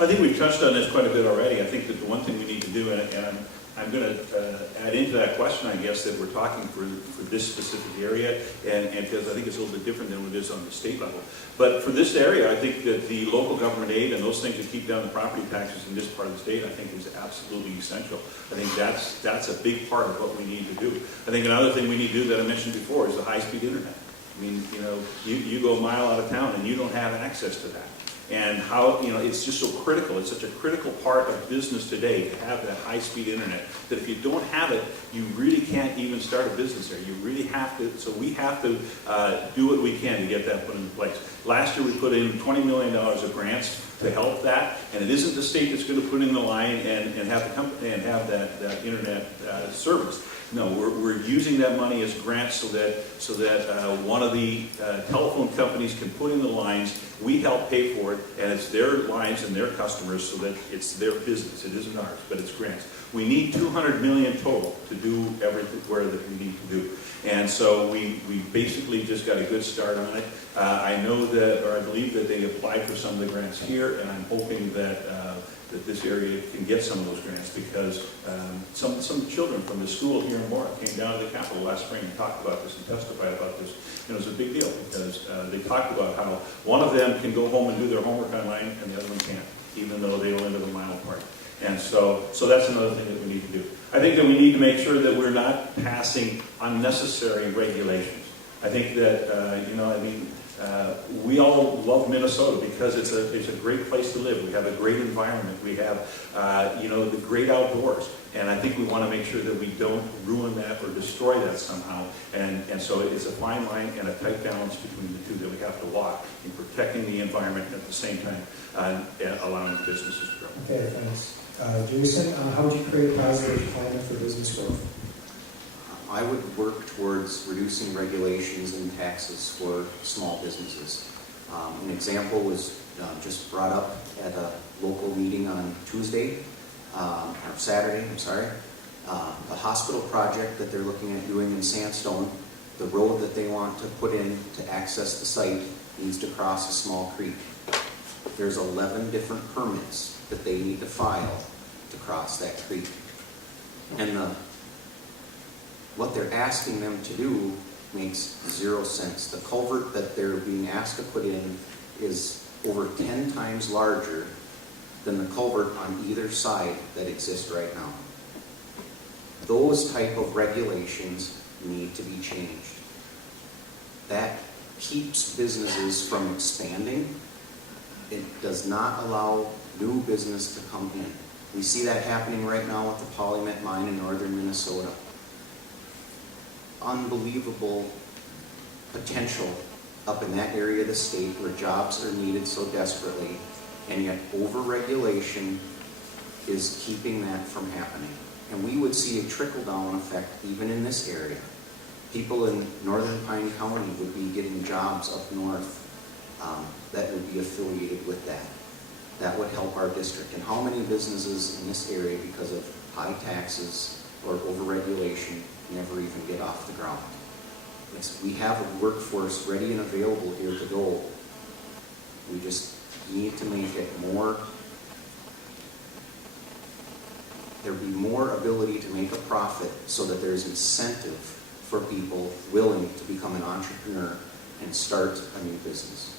I think we've touched on this quite a bit already. I think that the one thing we need to do, and I'm going to add into that question, I guess, that we're talking for this specific area, and because I think it's a little bit different than what it is on the state level. But for this area, I think that the local government aid and those things that keep down the property taxes in this part of the state, I think is absolutely essential. I think that's a big part of what we need to do. I think another thing we need to do that I mentioned before is the high-speed internet. I mean, you go a mile out of town and you don't have access to that. And how, it's just so critical. It's such a critical part of business today to have that high-speed internet that if you don't have it, you really can't even start a business there. You really have to, so we have to do what we can to get that put into place. Last year we put in $20 million of grants to help that, and it isn't the state that's going to put in the line and have the company and have that internet service. No, we're using that money as grants so that one of the telephone companies can put in the lines. We help pay for it, and it's their lines and their customers, so that it's their business. It isn't ours, but it's grants. We need $200 million total to do everything that we need to do, and so we basically just got a good start on it. I know that, or I believe that they applied for some of the grants here, and I'm hoping that this area can get some of those grants, because some children from the school here in Mora came down to the Capitol last spring and talked about this and testified about this. And it was a big deal, because they talked about how one of them can go home and do their homework online and the other one can't, even though they only live a mile apart. And so that's another thing that we need to do. I think that we need to make sure that we're not passing unnecessary regulations. I think that, we all love Minnesota because it's a great place to live. We have a great environment. We have, the great outdoors. And I think we want to make sure that we don't ruin that or destroy that somehow. And so it's a fine line and a tight balance between the two that we have to walk in protecting the environment at the same time allowing businesses to grow. Okay, thanks. Jason, how would you create a positive climate for business growth? I would work towards reducing regulations and taxes for small businesses. An example was just brought up at a local meeting on Saturday. The hospital project that they're looking at doing in Sandstone, the road that they want to put in to access the site needs to cross a small creek. There's 11 different permits that they need to file to cross that creek. And what they're asking them to do makes zero sense. The culvert that they're being asked to put in is over 10 times larger than the culvert on either side that exists right now. Those type of regulations need to be changed. That keeps businesses from expanding. It does not allow new business to come in. We see that happening right now with the Polymet mine in northern Minnesota. Unbelievable potential up in that area of the state where jobs are needed so desperately, and yet over-regulation is keeping that from happening. And we would see a trickle-down effect even in this area. People in northern Pine County would be getting jobs up north that would be affiliated with that. That would help our district. And how many businesses in this area, because of high taxes or over-regulation, never even get off the ground? We have a workforce ready and available here to go. We just need to make it more, there be more ability to make a profit so that there's incentive for people willing to become an entrepreneur and start a new business.